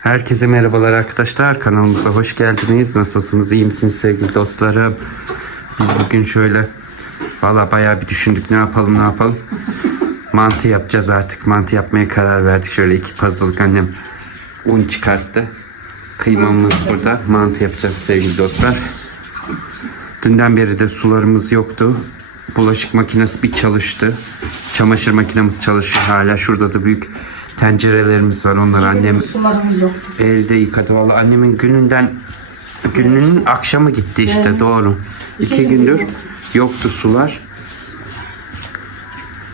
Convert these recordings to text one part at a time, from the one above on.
Herkese merhabalar arkadaşlar. Kanalımıza hoş geldiniz. Nasılsınız? İyi misiniz sevgili dostlarım? Biz bugün şöyle valla bayağı bir düşündük ne yapalım ne yapalım. Mantı yapacağız artık. Mantı yapmaya karar verdik. Şöyle iki puzzle'lık annem un çıkarttı. Kıymamız burada. Mantı yapacağız sevgili dostlar. Dünden beri de sularımız yoktu. Bulaşık makinesi bir çalıştı. Çamaşır makinemiz çalışıyor hala. Şurada da büyük tencerelerimiz var. Onları annem Sularımız yok. elde yıkadı. Vallahi annemin gününden gününün akşamı gitti işte Evet. doğru. İki gündür yoktu sular.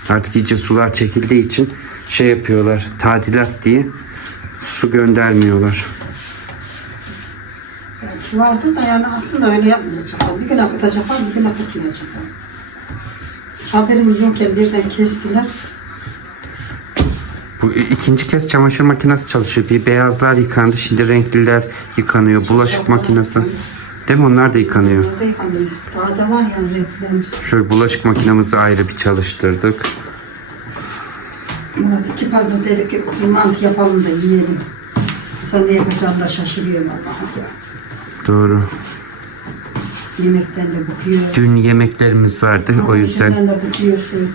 Artık iyice sular çekildiği için şey yapıyorlar. Tadilat diye su göndermiyorlar. Vardı da yani aslında öyle yapmayacaklar. Bir gün akıtacaklar, bir gün akıtmayacaklar. Haberimiz yokken birden kestiler. Bu ikinci kez çamaşır makinesi çalışıyor. Bir beyazlar yıkandı. Şimdi renkliler yıkanıyor. Bulaşık makinesi. Değil mi? Onlar da yıkanıyor. Orada yıkanıyor. Daha da var yani renklerimiz. Şöyle bulaşık makinemizi ayrı bir çalıştırdık. Bunlar iki fazla dedik ki mantı yapalım da yiyelim. Sen ne yapacağını da şaşırıyorum Allah'a ya. Doğru. Yemekten de bıkıyor. Dün yemeklerimiz vardı. O yüzden İçinden de bıkıyorsun.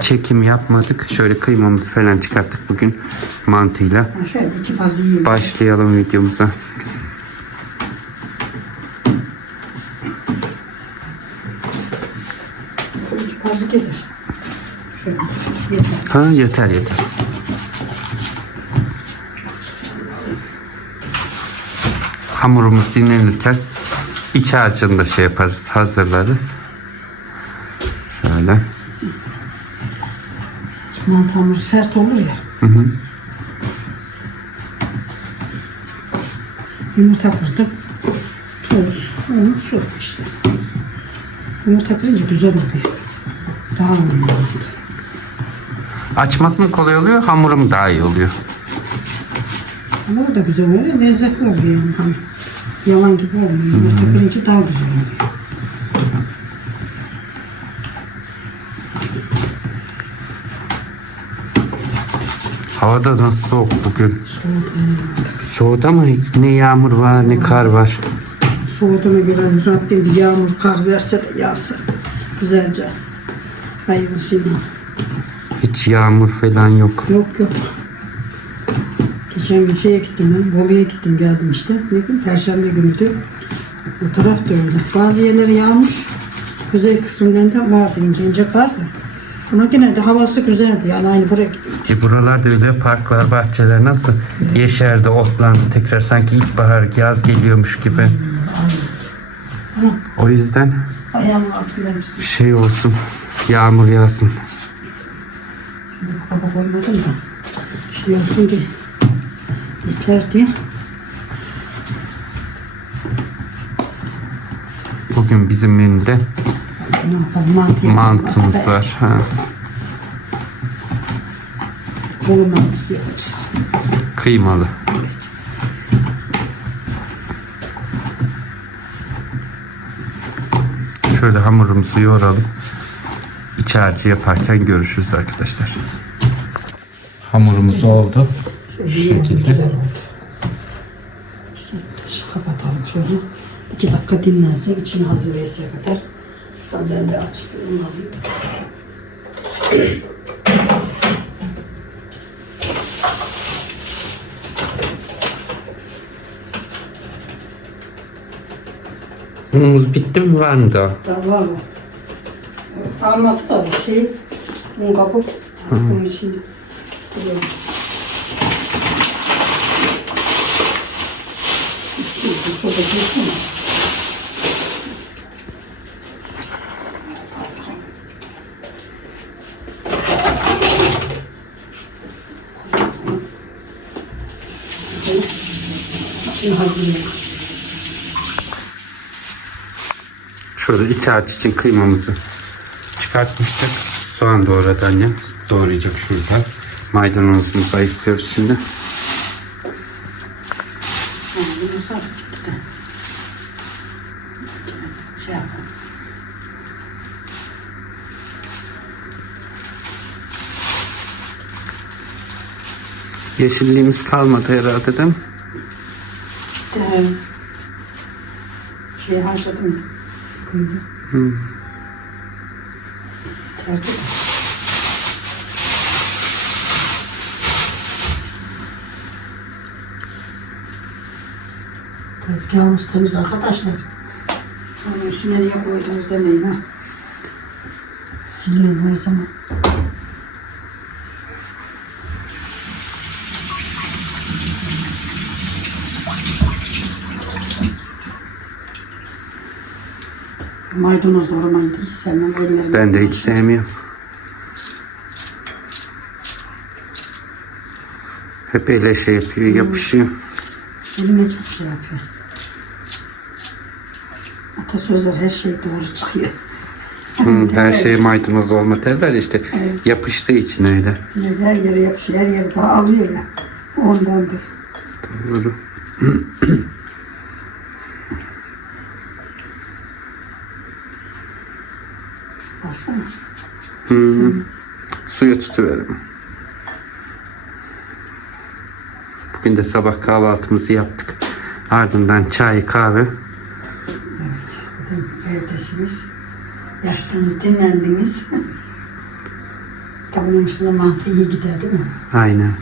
Çekim yapmadık. Şöyle kıymamızı falan çıkarttık bugün mantıyla. Ha şöyle iki fazla yiyelim. Başlayalım videomuza. İki fazla gelir. Şöyle yeter. Ha yeter yeter. Hamurumuz dinlenirken iç harcını da şey yaparız, hazırlarız. Şöyle. Mantı hamuru sert olur ya. Yumurta kırdım. Tuz, un, su işte. Yumurta kırınca güzel oluyor. Daha oluyor mantı. Açması mı kolay oluyor, hamuru mu daha iyi oluyor? Hamuru da güzel oluyor, lezzetli oluyor yani. Yalan gibi olmuyor. Yumurta kırınca daha güzel oluyor. Havada nasıl soğuk bugün? Soğudu. Soğudu ama ne yağmur var ne kar var. Soğuduğuna göre Rabbim bir yağmur, kar verse de yağsın. Güzelce. Hayırlısıyla. Hiç yağmur falan yok. Yok yok. Geçen gün şeye gittim ben, Bolu'ya gittim geldim işte. Ne gün? Perşembe günüydü. O taraf da öyle. Bazı yerleri yağmış. Kuzey kısımlarında vardı ince ince kar da. Ama yine de havası güzeldi yani aynı buraya gittim. E buralarda öyle parklar, bahçeler nasıl yeşerdi, otlandı tekrar sanki ilkbahar, yaz geliyormuş gibi. O yüzden Ayağımın gitsin. şey olsun, yağmur yağsın. Şimdi bu kaba koymadım da. Şey olsun diye. Yeter diye. Bugün bizim menüde Ne yapalım mantı yapalım. mantımız var. Ha. Bolu mantısı yapacağız. Kıymalı. Evet. Şöyle hamurumuzu yoğuralım. İç harcı yaparken görüşürüz arkadaşlar. Hamurumuz oldu. Şöyle Şu şekilde. kapatalım şöyle. İki dakika dinlensin. içini hazırlayasıya kadar. Şuradan ben de açıp onu alayım. Unumuz bitti mi var mı daha? Daha var mı? Almadı da şey, un kabı. Bunun içinde. Böyle. Şurada Şimdi hazırlayalım. Şöyle iç harç için kıymamızı çıkartmıştık. Soğan doğradı annem. Doğrayacak şurada. Maydanozumuzu ayıklıyoruz şimdi. Şey. Yeşilliğimiz kalmadı herhalde değil mi? İşte şey harcadım. Kıydı. Hı. Yeterdi de. Tezgahımız temiz arkadaşlar. Onun üstüne niye koydunuz demeyin ha. Siliyorum her zaman. Maydanoz doğramayı da hiç sevmem. Ellerim Ben de hiç sevmiyorum. Hep öyle şey yapıyor, yapışıyor. Elime çok şey yapıyor. Atasözler her şey doğru çıkıyor. Hı, her şey maydanoz olma derler işte. Yapıştığı için öyle. Yine de her yere yapışıyor, her yere dağılıyor ya. Ondandır. Doğru. Baksana. Hı. Suyu tutuverim. Bugün de sabah kahvaltımızı yaptık. Ardından çay, kahve. Bugün evdesiniz. Yattınız, dinlendiniz. Tabii üstüne mantı iyi gider değil mi? Aynen.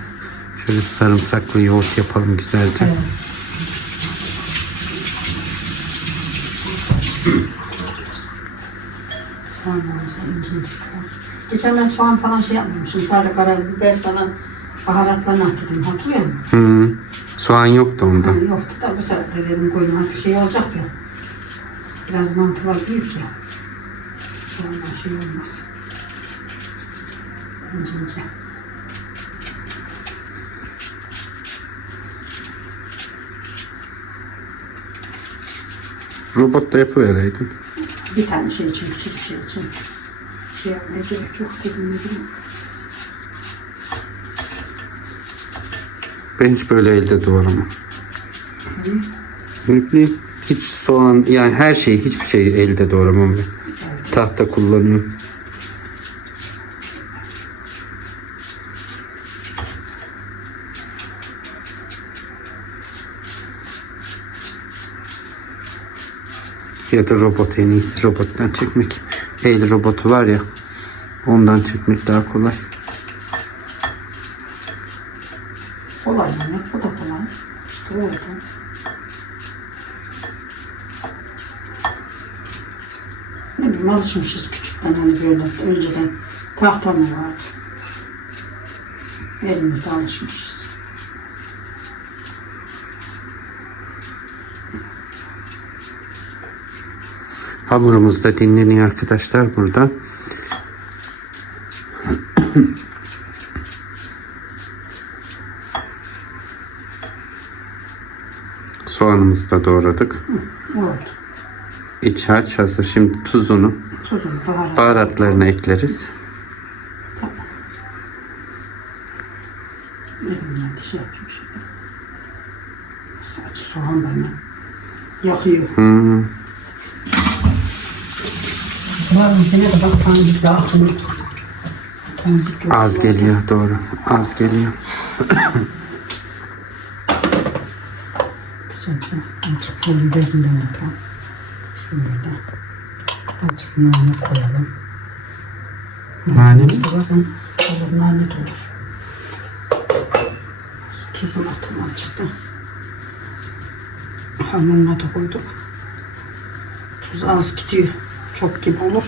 Şöyle sarımsaklı yoğurt yapalım güzelce. Evet. Soğanlarımızı ince ince koyalım. Geçen ben soğan falan şey yapmamışım. Sadece karabiber falan baharatlarını attım. Hatırlıyor musun? Hı. Soğan yoktu onda. Yani yoktu da bu sefer de dedim koyun artık şey olacak ya. Biraz mantı var büyük ya. Soğanlar şey olmaz. İnce ince. Robot da yapıvereydin. Bir tane şey için, küçük şey için. Şey yapmaya gerek yok dedim. dedim. Ben hiç böyle elde doğramam. Ne bileyim, hiç soğan yani her şeyi hiçbir şeyi elde doğramam ben. Tahta kullanıyorum. Ya da robot en iyisi robottan çekmek. El robotu var ya ondan çekmek daha kolay. Kolay yemek, bu da kolay. İşte oldu. Ne bileyim alışmışız küçükten hani böyle önceden tahta mı vardı? Elimizde alışmışız. Hamurumuz da dinleniyor arkadaşlar burada. Soğanımızı da doğradık. Oldu. İç harç hazır. Şimdi tuzunu, Tuzunu, baharat. baharatlarını ekleriz. Tamam. Elimden de şey yapayım şimdi. Sadece soğan da hemen yakıyor. Hmm, Tanecik atılır. Az geliyor doğru. Az geliyor. Güzelce azıcık pul biberinden atalım. Şöyle. Azıcık nane koyalım. Nane mi? Ama Olur nane de olur. Tuzunu atın azıcık da. Hamuruna da koyduk. Tuz az gidiyor. Çok gibi olur.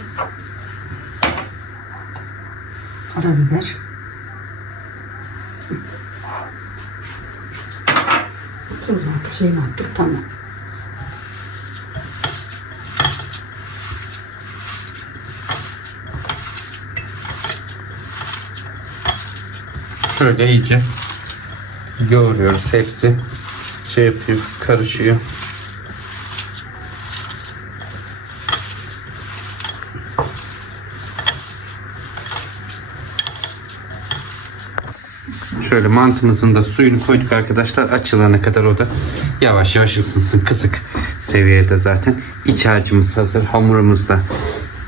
Karabiber. Tuzunu attık, şeyini attık tamam. Şöyle iyice yoğuruyoruz hepsi. Şey yapıyor, karışıyor. Şöyle mantımızın da suyunu koyduk arkadaşlar. Açılana kadar o da yavaş yavaş ısınsın. Kısık seviyede zaten. İç harcımız hazır. Hamurumuz da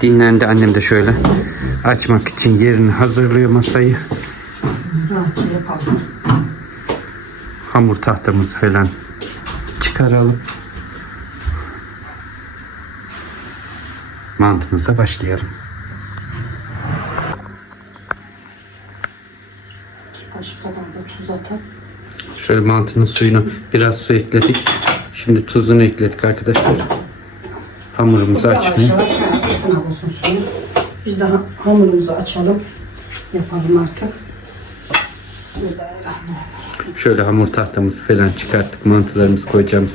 dinlendi. Annem de şöyle açmak için yerini hazırlıyor masayı. Hamur tahtamız falan çıkaralım. Mantımıza başlayalım. Şöyle mantının suyunu biraz su ekledik. Şimdi tuzunu ekledik arkadaşlar. Hamurumuzu Yavaş açmaya. yavaş ısına olsun suyu. Biz de ha- hamurumuzu açalım. Yapalım artık. Bismillahirrahmanirrahim. Şöyle hamur tahtamızı falan çıkarttık. Mantılarımızı koyacağımız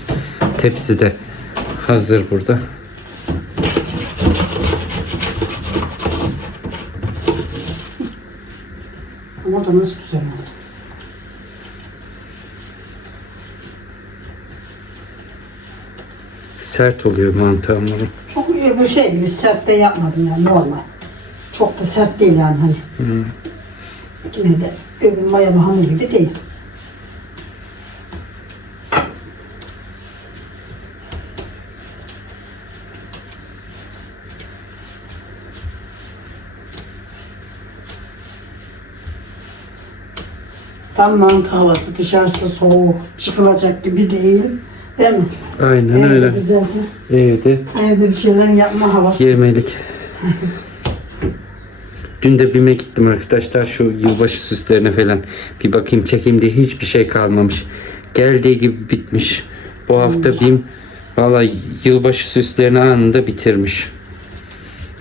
tepsi de hazır burada. Ama da nasıl güzel oldu. Sert oluyor mantı hamuru. Çok öbür şey gibi sert de yapmadım yani normal. Çok da sert değil yani hani. Yine de öbür mayalı hamur gibi değil. Tam mantı havası dışarısı soğuk çıkılacak gibi değil. Değil mi? Aynen Evde öyle. güzelce Evde evde bir şeyler yapma havası. yemelik. Dün de BİM'e gittim arkadaşlar şu yılbaşı süslerine falan bir bakayım çekeyim diye hiçbir şey kalmamış. Geldiği gibi bitmiş. Bu hafta BİM valla yılbaşı süslerini anında bitirmiş.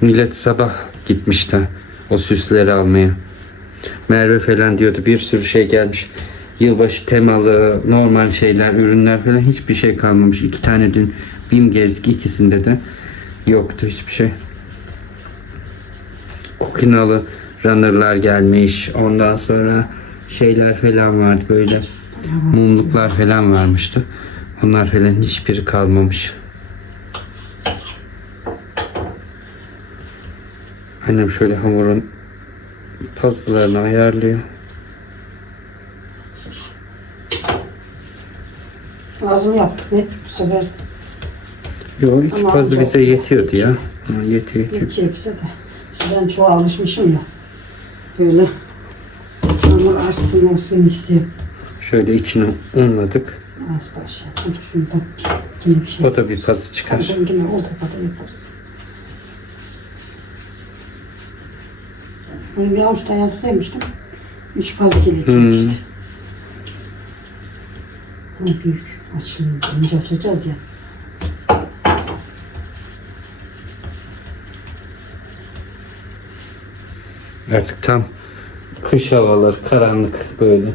Millet sabah gitmiş de o süsleri almaya. Merve falan diyordu bir sürü şey gelmiş. Yılbaşı temalı normal şeyler ürünler falan hiçbir şey kalmamış. İki tane dün BİM gezdik ikisinde de yoktu hiçbir şey. Kukinalı runner'lar gelmiş. Ondan sonra şeyler falan vardı böyle. Mumluklar falan varmıştı. Onlar falan hiçbiri kalmamış. Annem şöyle hamurun pazlarını ayarlıyor. Lazım yaptık ne bu sefer Yo üç Tamam, pazı çok- bize yetiyordu ya. Ha, yetiyor yetiyor. iki hepsi de. İşte ben çoğu alışmışım ya. Böyle hamur artsın olsun istiyorum. Şöyle içini unladık. Az. Şuradan yine bir şey. O da bir pazı çıkar. Şuradan yine olduğu kadar yaparız. Böyle bir avuç da yapsaymıştım. Üç fazla gelecekmişti. Bu büyük. Açayım. Önce açacağız ya. Artık tam kış havaları karanlık böyle.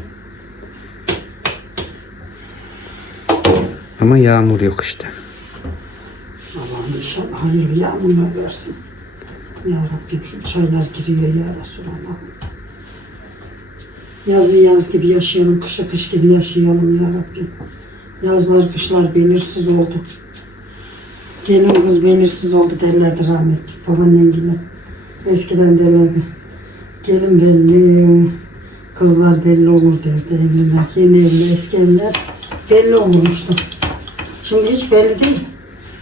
Ama yağmur yok işte. Allah'ım inşallah hayırlı yağmurlar versin. Ya Rabbim şu çaylar giriyor ya Resulallah. Yazı yaz gibi yaşayalım, kışı kış gibi yaşayalım ya Rabbim. Yazlar kışlar belirsiz oldu. Gelin kız belirsiz oldu derlerdi rahmetli babaannem gibi. Eskiden derlerdi. Gelin belli, kızlar belli olur derdi evliler. Yeni evli, eski evliler belli olmuştu. Şimdi hiç belli değil.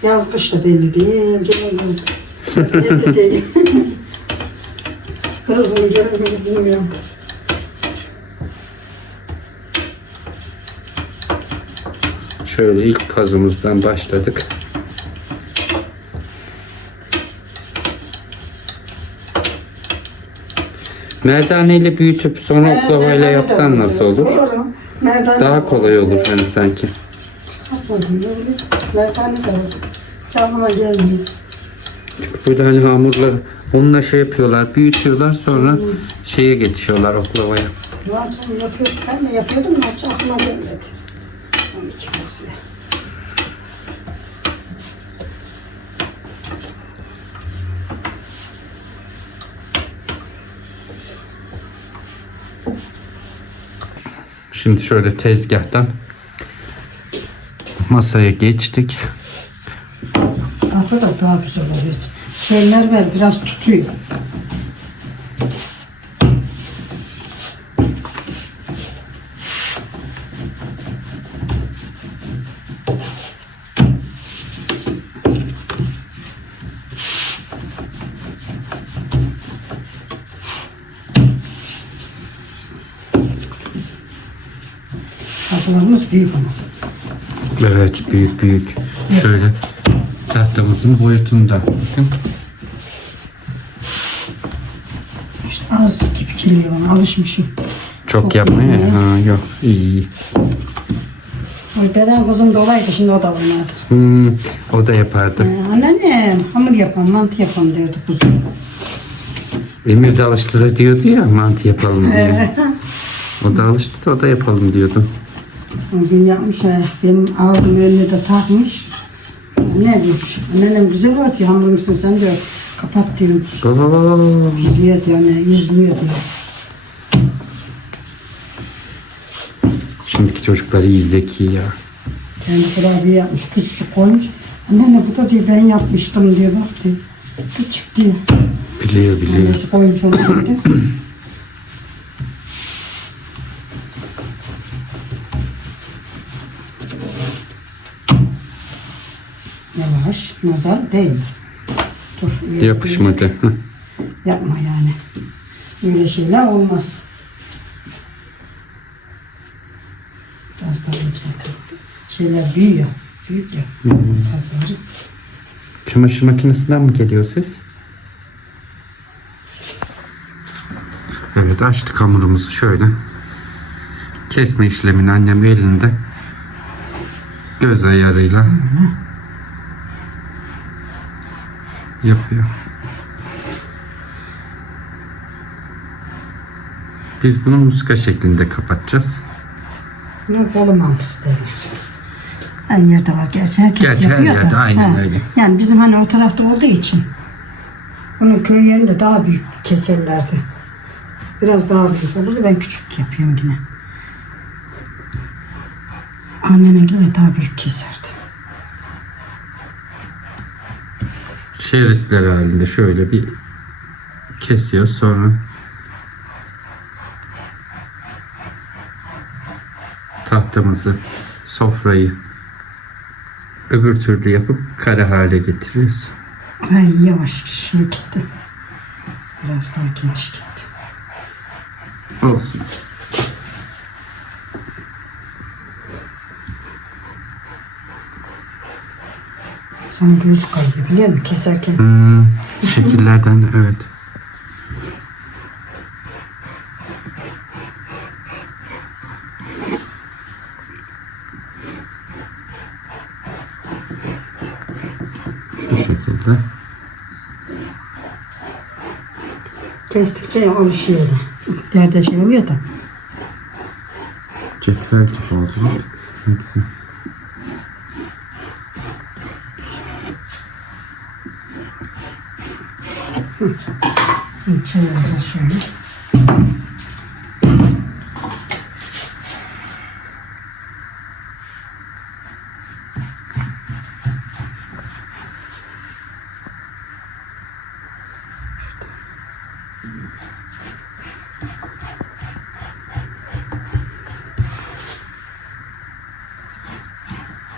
Yaz kış da belli değil. Gelin kız belli değil. Kızım gelin mi bilmiyorum. Şöyle ilk pazımızdan başladık. Merdaneyle büyütüp sonra oklavayla yapsan nasıl olur? Doğru. Merdane Daha kolay olur hani sanki. Çıkartmadım öyle. Merdane de olur. Çağıma gelmiyor. Böyle hani hamurları onunla şey yapıyorlar, büyütüyorlar sonra şeye geçiyorlar oklavaya. Lancım yapıyordum. Ben de yapıyordum hiç aklıma gelmedi. Şimdi şöyle tezgahtan masaya geçtik. Tatlı da daha güzel oluyor. Şeyler ver biraz tutuyor. Kasalarımız büyük ama. Evet büyük büyük. Şöyle tahtamızın boyutunda. Bakın. İşte az gibi geliyor bana alışmışım. Çok yapmaya. Ha, yok iyi. iyi. O Beren kızım dolaydı şimdi o da oynadı. Hmm, o da yapardı. Ee, anneannem hamur yapan mantı yapan derdi kuzum. Emir de alıştı da diyordu ya mantı yapalım diye. O da alıştı da o da yapalım diyordu. O gün yapmış ha. Benim ağzım önüne de takmış. Ne diyor? Anneannem güzel örtüyor hamurun üstüne sen diyor. Kapat diyormuş. Oo, Biliyor diyor yani izliyor diyor. Şimdiki çocuklar iyi zeki ya. Kendi kurabiye yapmış. Küçücük koymuş. Anneanne bu da diyor ben yapmıştım diyor bak diyor. Küçük diyor. Biliyor biliyor. Annesi koymuş onu. Yavaş, nazar değil. Dur. Yapışmadı. Hı. Yapma yani. Böyle şeyler olmaz. Biraz daha inceltelim. Şeyler büyüyor. Büyük ya. Pazarı. Çamaşır makinesinden mi geliyor ses? Evet açtık hamurumuzu şöyle. Kesme işlemini annem elinde göz ayarıyla yapıyor. Biz bunu muska şeklinde kapatacağız. Buna bolu mantısı derler. Her yerde var. Gerçi herkes Gerçi her yapıyor yerde, da. aynen öyle. Yani bizim hani o tarafta olduğu için. Onun köy yerinde daha büyük keserlerdi. Biraz daha büyük olurdu. Ben küçük yapıyorum yine. Annene göre daha büyük keserdi. Şeritler halinde şöyle bir kesiyor sonra tahtamızı sofrayı öbür türlü yapıp kare hale getiriyoruz. Ay yavaş şey gitti. Biraz daha geniş gitti. Olsun. Sana göz kayıyor biliyor musun? Keserken. Hmm, şekillerden evet. Şu şekilde. Kestikçe alışıyor da. Derde şey oluyor da. Cetvel gibi oldu. Ne güzel. Çevireceğiz şöyle.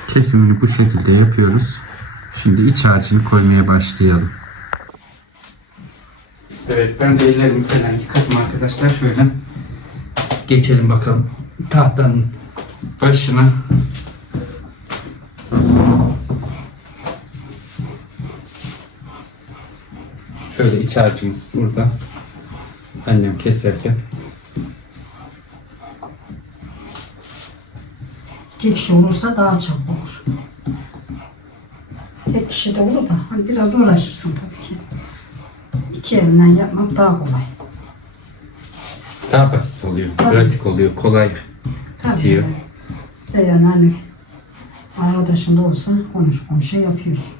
Kesimini bu şekilde yapıyoruz. Şimdi iç harcını koymaya başlayalım. Ben de ellerimi falan yıkadım arkadaşlar. Şöyle geçelim bakalım tahtanın başına. Şöyle iç harcımız burada. Annem keserken. Tek kişi olursa daha çabuk olur. Tek kişi de olur da hani biraz uğraşırsın tabii. İki elinden yapmak daha kolay. Daha basit oluyor, Tabii. pratik oluyor, kolay. Tabii. Diyor. Yani hani arkadaşın da olsa konuş konuşa yapıyorsun.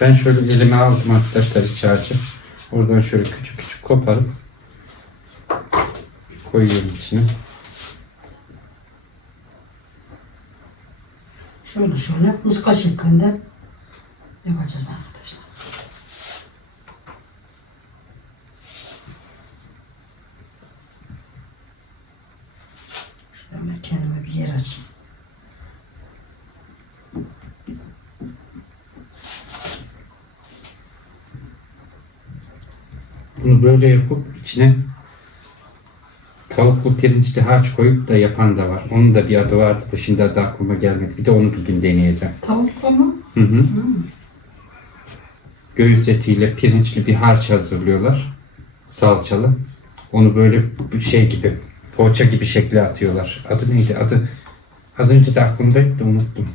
Ben şöyle elime aldım arkadaşlar iç. Oradan şöyle küçük küçük koparıp koyuyorum içine. Şöyle şöyle muska şeklinde yapacağız arkadaşlar. Şöyle kendime bir yer açayım. Bunu böyle yapıp içine tavuklu pirinçli harç koyup da yapan da var. Onun da bir adı vardı da şimdi adı aklıma gelmedi. Bir de onu bir gün deneyeceğim. Tavuklu mu? Hı hı. Göğüs etiyle pirinçli bir harç hazırlıyorlar. Salçalı. Onu böyle bir şey gibi, poğaça gibi şekle atıyorlar. Adı neydi? Adı az önce de aklımdaydı da unuttum.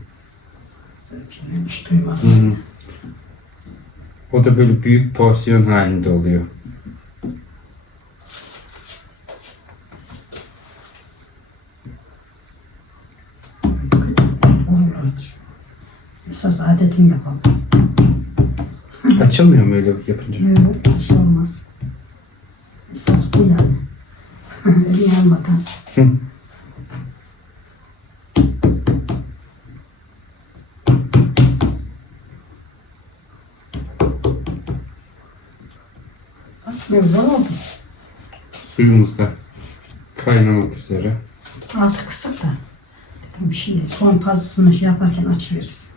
Hiç duymadım. Hı hı. O da böyle büyük porsiyon halinde oluyor. Olur. Esas adetini yapalım. Açılmıyor mu öyle yapınca? Yok, hiç olmaz. Esas bu yani. Elini almadan. Hı. Ne güzel oldu. Suyumuz da kaynamak üzere. Altı kısık da. Dedim bir şey değil. Son pazısını şey yaparken açıveririz.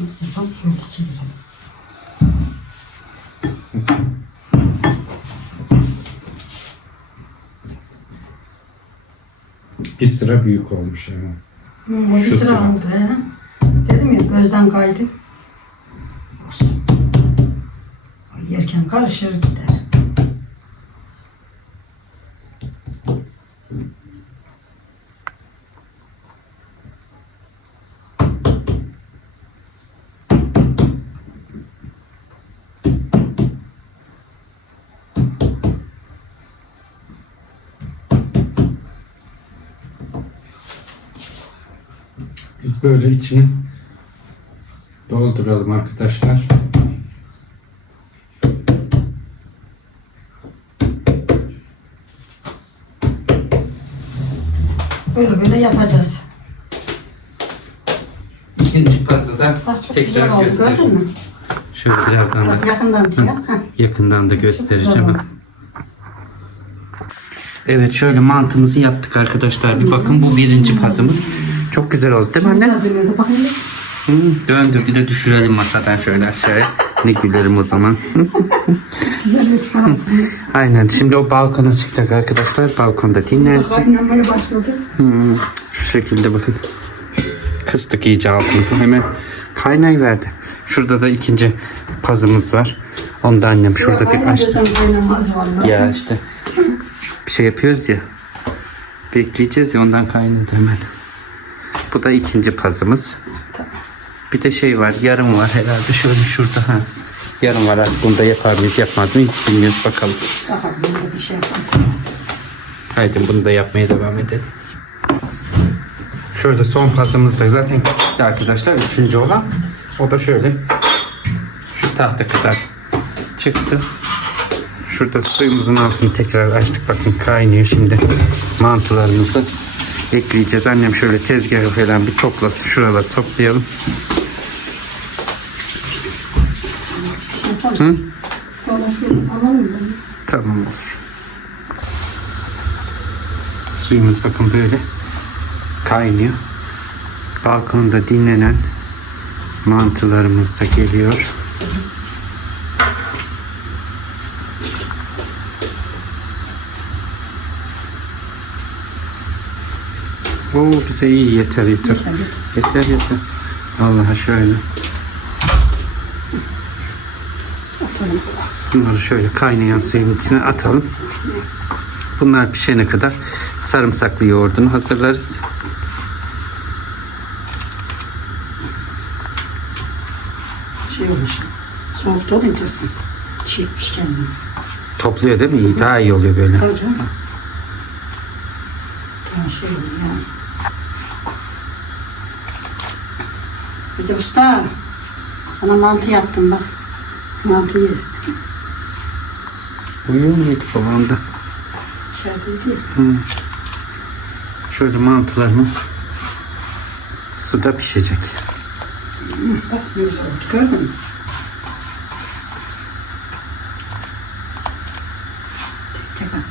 Nasıl yapalım? Şöyle çevirelim. Bir sıra büyük olmuş yani. O bir Şu sıra sıra. oldu he. Dedim ya gözden kaydı. Olsun. O Yerken karışır gider. Biz böyle içini dolduralım arkadaşlar. Böyle böyle yapacağız. İkinci pazı da Bak çok güzel tekrar oldu gördün göstereyim. mü? Şöyle birazdan da Bak yakından şey yap. Heh. yakından da güzel göstereceğim. oldu. Evet şöyle mantımızı yaptık arkadaşlar. Bir bakın bu birinci pazımız. Çok güzel oldu değil mi anne? Güzel dönüyordu. Bakayım. Hı, döndü bir de düşürelim masadan şöyle aşağıya. Ne gülerim o zaman. Güzel falan. Aynen şimdi o balkona çıkacak arkadaşlar. Balkonda dinlensin. Kaynamaya başladı. Hmm, şu şekilde bakın. Kıstık iyice altını. Hemen kaynayıverdi. Şurada da ikinci pazımız var. Onu da annem şurada bir Aynen açtı. Ya işte bir şey yapıyoruz ya. Bekleyeceğiz ya ondan kaynadı hemen. Bu da ikinci pazımız. Bir de şey var yarım var herhalde şöyle şurada ha. Yarım var artık bunu da yapar mıyız yapmaz mıyız bilmiyoruz bakalım. Bakalım burada bir şey yapalım. Haydi bunu da yapmaya devam edelim. Şöyle son pasımız da zaten küçüktü arkadaşlar. Üçüncü olan. O da şöyle şu tahta kadar çıktı. Şurada suyumuzun altını tekrar açtık. Bakın kaynıyor şimdi. Mantılarımızı ekleyeceğiz. Annem şöyle tezgahı falan bir toplasın. Şuraları toplayalım. Mı? Tamam olur. Suyumuz bakın böyle kaynıyor. Balkonda dinlenen mantılarımız da geliyor. Oo bize iyi yeter yeter. Yeter yeter. Vallahi şöyle. Atalım. Bunları şöyle kaynayan suyun içine atalım. Bunlar pişene kadar sarımsaklı yoğurdunu hazırlarız. Şey olmuş. Soğuk olunca çekmiş kendini. Topluyor değil mi? İyi, daha iyi oluyor böyle. Tabii canım. Yani şey oluyor yani. Bir de usta sana mantı yaptım bak. Mantıyı Uyuyor muydu babam da? içerideydi. Şöyle mantılarımız suda pişecek. Bak ne güzel oldu gördün mü?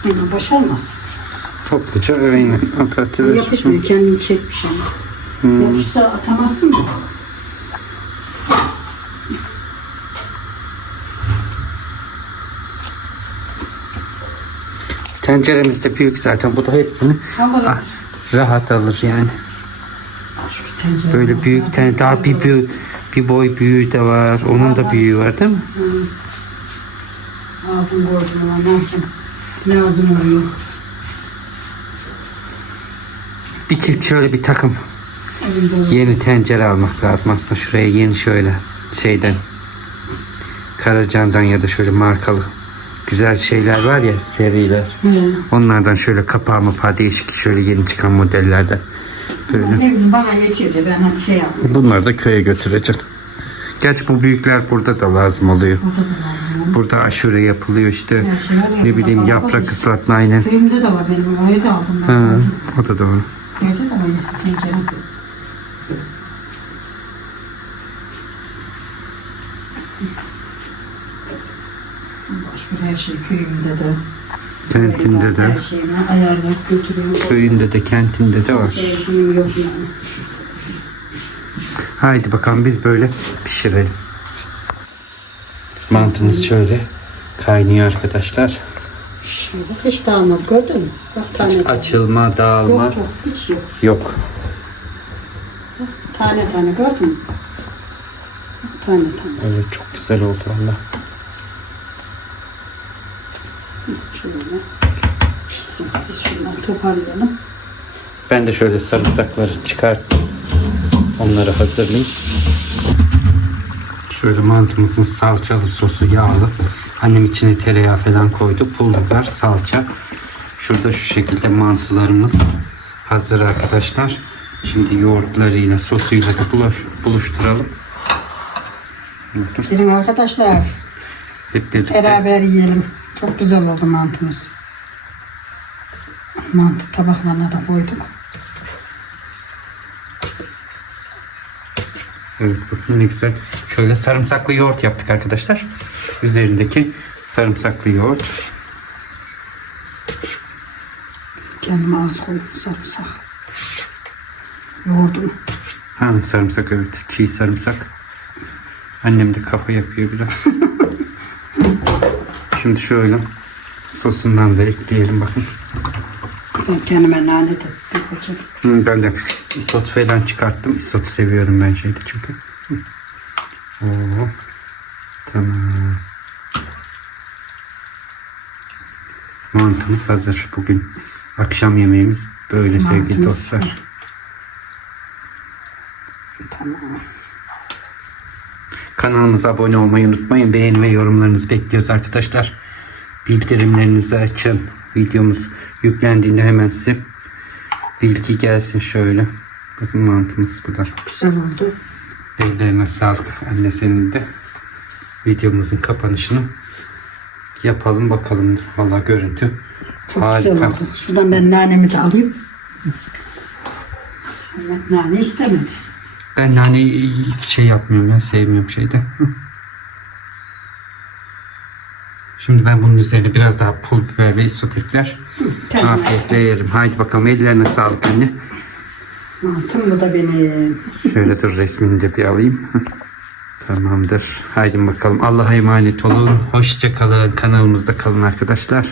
Aynen boşalmaz. Topluca aynen atlatılır. Yapışmıyor. Kendini çekmiş ama. Hmm. Yapışsa atamazsın da. Tenceremiz de büyük zaten. Bu da hepsini ah, rahat alır yani. Böyle büyük tane daha bir, bir, bir boy büyüğü de var. Onun da büyüğü var değil mi? Aldım ama ne yapacağım? Lazım oluyor. Bir şöyle bir takım yeni tencere almak lazım aslında. Şuraya yeni şöyle şeyden Karacan'dan ya da şöyle markalı güzel şeyler var ya seriler. He. Onlardan şöyle kapağı mapağı değişik şöyle yeni çıkan modellerden. Böyle. Ne bileyim bana yetiyor da ben hani şey yaptım. Bunları da köye götüreceksin. Gerçi bu büyükler burada da lazım oluyor. Burada da lazım. Burada aşure yapılıyor işte. Şey Ne bileyim yaprak var. ıslatma aynen. Köyümde de var benim. Oraya da aldım ben. Ha, o da doğru. Köyde de var bir her şey köyümde de. Kentinde de. Her ayarlayıp götürüyorum. Köyünde de kentinde de var. Yok yani. Haydi bakalım biz böyle pişirelim. Mantımız şöyle kaynıyor arkadaşlar. Şöyle hiç dağılmadı gördün mü? Bak tane tane. Açılma, dağılma Yok yok hiç yok. yok. Tane tane gördün mü? Tane tane. Evet çok güzel oldu valla. Şöyle pişsin. Biz şundan toparlayalım. Ben de şöyle sarımsakları çıkarttım. Onları hazırlayayım. Şöyle mantımızın salçalı sosu yağlı. Annem içine tereyağı falan koydu. Pul biber, salça. Şurada şu şekilde mantılarımız hazır arkadaşlar. Şimdi yoğurtlarıyla, sosuyla da buluş, buluşturalım. Gelin arkadaşlar Hep birlikte. beraber yiyelim. Çok güzel oldu mantımız. Mantı tabaklarına da koyduk. Evet bakın ne güzel. Şöyle sarımsaklı yoğurt yaptık arkadaşlar. Üzerindeki sarımsaklı yoğurt. Kendime az koydum sarımsak. Yoğurdum. Ha sarımsak evet. Çiğ sarımsak. Annem de kafa yapıyor biraz. Şimdi şöyle sosundan da ekleyelim bakın. Ben kendime nane de dökeceğim. Hı, ben de isot falan çıkarttım. Isot seviyorum ben şeyde çünkü. Hı. Oo. Tamam. Mantımız hazır bugün. Akşam yemeğimiz böyle sevgili Mantımız. dostlar. Tamam. Kanalımıza abone olmayı unutmayın. Beğeni ve yorumlarınızı bekliyoruz arkadaşlar. Bildirimlerinizi açın. Videomuz yüklendiğinde hemen size bilgi gelsin şöyle. Bakın mantımız bu da. Güzel oldu. Ellerine sağlık anne senin de. Videomuzun kapanışını yapalım bakalım. Valla görüntü Çok güzel harika. oldu. Şuradan ben nanemi de alayım. Ahmet nane istemedi. Ben hani şey yapmıyorum ya sevmiyorum şeyde. Şimdi ben bunun üzerine biraz daha pul biber ve isot ekler. Afiyetle yerim. Haydi bakalım ellerine sağlık anne. Mantım bu da benim. Şöyle dur resmini de bir alayım. Tamamdır. Haydi bakalım. Allah'a emanet olun. Hoşça kalın. Kanalımızda kalın arkadaşlar.